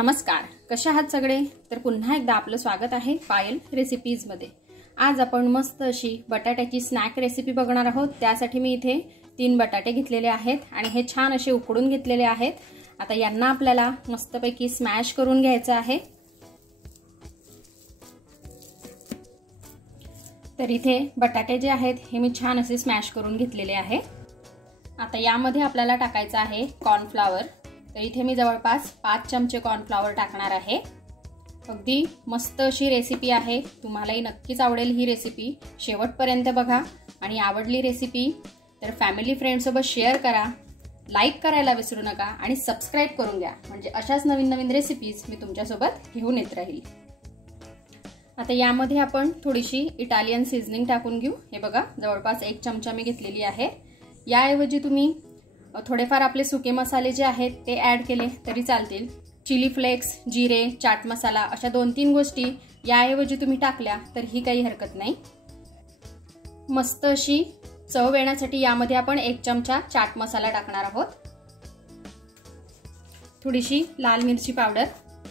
नमस्कार, कशा आहात सगळे? तर पुन्हा एकदा आपलं स्वागत आहे पायल रेसिपीज मध्ये। आज आपण मस्त अशी बटाट्याची स्नॅक रेसिपी बघणार आहोत। त्यासाठी मी इथे 3 बटाटे घेतलेले आहेत आणि हे छान असे उकडून घेतलेले आहेत। आता यांना आपल्याला मस्तपैकी स्मॅश करून घ्यायचं आहे। तर इथे बटाटे जे आहेत हे मी छान असे स्मॅश करून घेतलेले आहे। आता यामध्ये आपल्याला टाकायचं आहे कॉर्नफ्लॉवर। तर इथे मी जवळपास 5 चमचे कॉर्नफ्लॉवर टाकणार आहे। अगदी मस्त अशी रेसिपी आहे, तुम्हालाही नक्कीच आवडेल ही रेसिपी। शेवटपर्यंत बघा आणि आवडली रेसिपी तर फॅमिली फ्रेंड सोबत शेअर करा, लाईक करायला विसरू नका आणि सबस्क्राइब करून घ्या, म्हणजे अशाच नवीन नवीन रेसिपीज मी तुमच्यासोबत घेऊन येत राहील। आता यामध्ये आपण थोडीशी इटालियन सीझनिंग टाकून घेऊ। हे बघा जवळपास 1 चमचा मी घेतलेली आहे। याऐवजी तुम्ही थोडेफार आपले सुके मसाले जे आहेत ते ऍड केले तरी चालतील। चिली फ्लेक्स, जिरे, चाट मसाला अशा 2-3 गोष्टी याऐवजी तुम्ही टाकल्या तर ही काही हरकत नाही। मस्त अशी चव येण्यासाठी यामध्ये आपण 1 चमचा चाट मसाला टाकणार आहोत। थोडीशी लाल मिरची पावडर,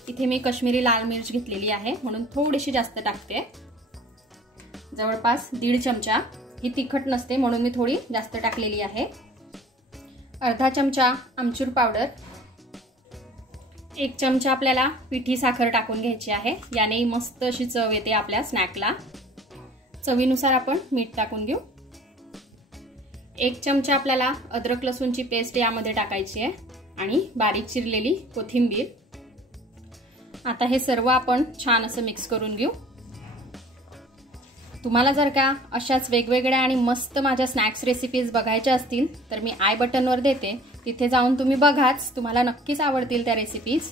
इथे मी काश्मीरी लाल मिर्च घेतलेली आहे म्हणून थोडीशी जास्त टाकते, जवळपास 1.5 चमचा। ही तिखट नसते म्हणून मी थोडी जास्त टाकलेली आहे। अर्धा चमचा आमचूर पावडर, 1 चमचा आपल्याला पिठी साखर टाकून घ्यायची आहे। याने मस्त अशी चव येते आपल्या स्नॅकला। चवीनुसार आपण मीठ टाकून घेऊ। 1 चमचा आपल्याला अद्रक लसूणची पेस्ट यामध्ये टाकायची आहे आणि बारीक चिरलेली कोथिंबीर। आता हे सर्व आपण छान असं मिक्स करून घेऊ। तुम्हाला जर का अशाच वेगवेगळ्या आणि मस्त माझ्या स्नॅक्स रेसिपीज बघायच्या असतील तर मी आय बटनवर देते, तिथे जाऊन तुम्ही बघाच, तुम्हाला नक्कीच आवडतील त्या रेसिपीज।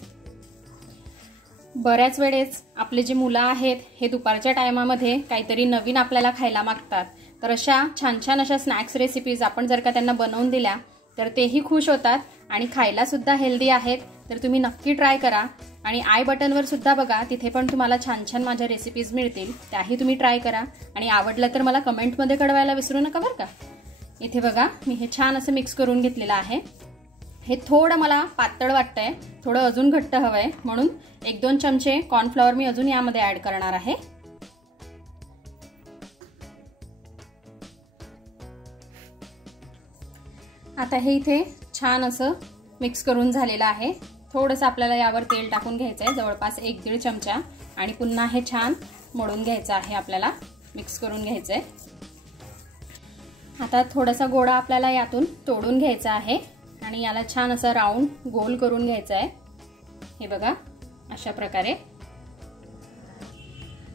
बऱ्याच वेळेस आपले जे मुलं आहेत हे दुपारच्या टायमामध्ये काहीतरी नवीन आपल्याला खायला मागतात, तर अशा छान छान अशा स्नॅक्स रेसिपीज आपण जर का त्यांना बनवून दिल्या तर तेही खुश होतात आणि खायला सुद्धा हेल्दी आहेत। तर तुम्ही नक्की ट्राय करा आणि आय बटनवर सुद्धा बघा, तिथे पण तुम्हाला छान छान माझ्या रेसिपीज मिळतील, त्याही तुम्ही ट्राय करा आणि आवडलं तर मला कमेंटमध्ये कळवायला विसरू नका बरं का। इथे बघा मी हे छान असं मिक्स करून घेतलेलं आहे। हे थोडं मला पातळ वाटतंय, थोडं अजून घट्ट हवंय म्हणून 1-2 चमचे कॉर्नफ्लॉवर मी अजून यामध्ये ऍड करणार आहे। आता हे इथे छान असं मिक्स करून झालेलं आहे। थोडंसं आपल्याला यावर तेल टाकून घ्यायचं आहे, जवळपास 1-1.5 चमचा, आणि पुन्हा हे छान मळून घ्यायचं आहे, आपल्याला मिक्स करून घ्यायचं आहे। आता थोडासा गोळा आपल्याला यातून तोडून घ्यायचा आहे आणि याला छान असं राऊंड गोल करून घ्यायचं आहे। हे बघा अशा प्रकारे।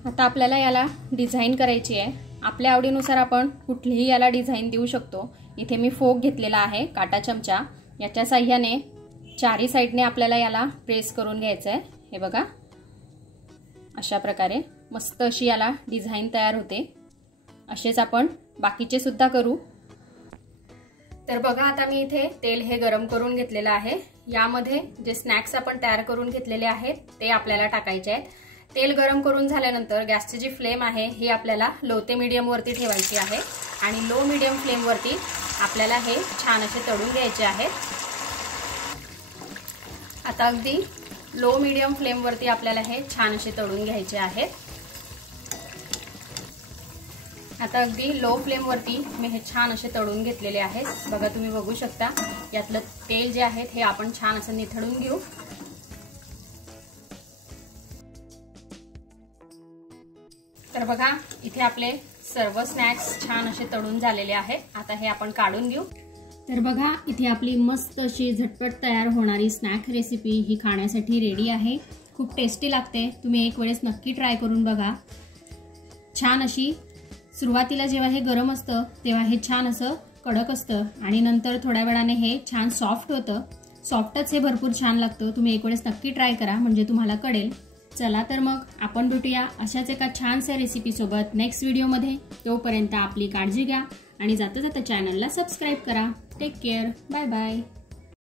आता आपल्याला याला डिझाईन करायची आहे, आपल्या आवडीनुसार आपण कुठलीही याला डिझाईन देऊ शकतो। इथे मी फोक घेतलेला आहे, काटा चमचा, याच्या साहाय्याने चारी साइडने आपल्याला याला प्रेस करून घ्यायचं आहे। हे बघा अशा प्रकारे मस्त अशी याला डिझाईन तयार होते। असेच आपण बाकीचे सुद्धा करू। तर बघा आता मी इथे तेल हे गरम करून घेतलेलं आहे। यामध्ये जे स्नॅक्स आपण तयार करून घेतलेले आहेत ते आपल्याला टाकायचे आहेत। तेल गरम करून झाल्यानंतर गॅसची जी फ्लेम आहे ही आपल्याला लो ते मीडियम वरती ठेवायची आहे आणि लो मीडियम फ्लेम वरती आपल्याला हे छान असे तळून घ्यायचे आहेत। आता अगदी लो मीडियम फ्लेम वरती आपल्याला हे छान असे तळून घ्यायचे आहेत। आता अगदी लो फ्लेम वरती मी हे छान असे तळून घेतलेले आहेत। बघा तुम्ही बघू शकता, यातलं तेल जे आहे हे आपण छान असं निथळून घेऊ। तर बघा इथे आपले सर्व स्नॅक्स छान असे तळून झालेले आहेत। आता हे आपण काढून घेऊ। तर बघा इथे आपली मस्त अशी झटपट तयार होणारी स्नॅक रेसिपी ही खाण्यासाठी रेडी आहे। खूप टेस्टी लागते, तुम्ही एक वेळेस नक्की ट्राय करून बघा। छान अशी सुरुवातीला जेव्हा हे गरम असतं तेव्हा हे छान असं कडक असतं आणि नंतर थोड्या वेळाने हे छान सॉफ्ट होतं। सॉफ्टच हे भरपूर छान लागतं, तुम्ही एक वेळेस नक्की ट्राय करा म्हणजे तुम्हाला कळेल। चला तर मग आपण भेटूया अशाच एका छानशा रेसिपी सोबत नेक्स्ट व्हिडिओमध्ये। तोपर्यंत आपली काळजी घ्या आणि जाता जाता चॅनलला सबस्क्राइब करा। Take care, bye bye.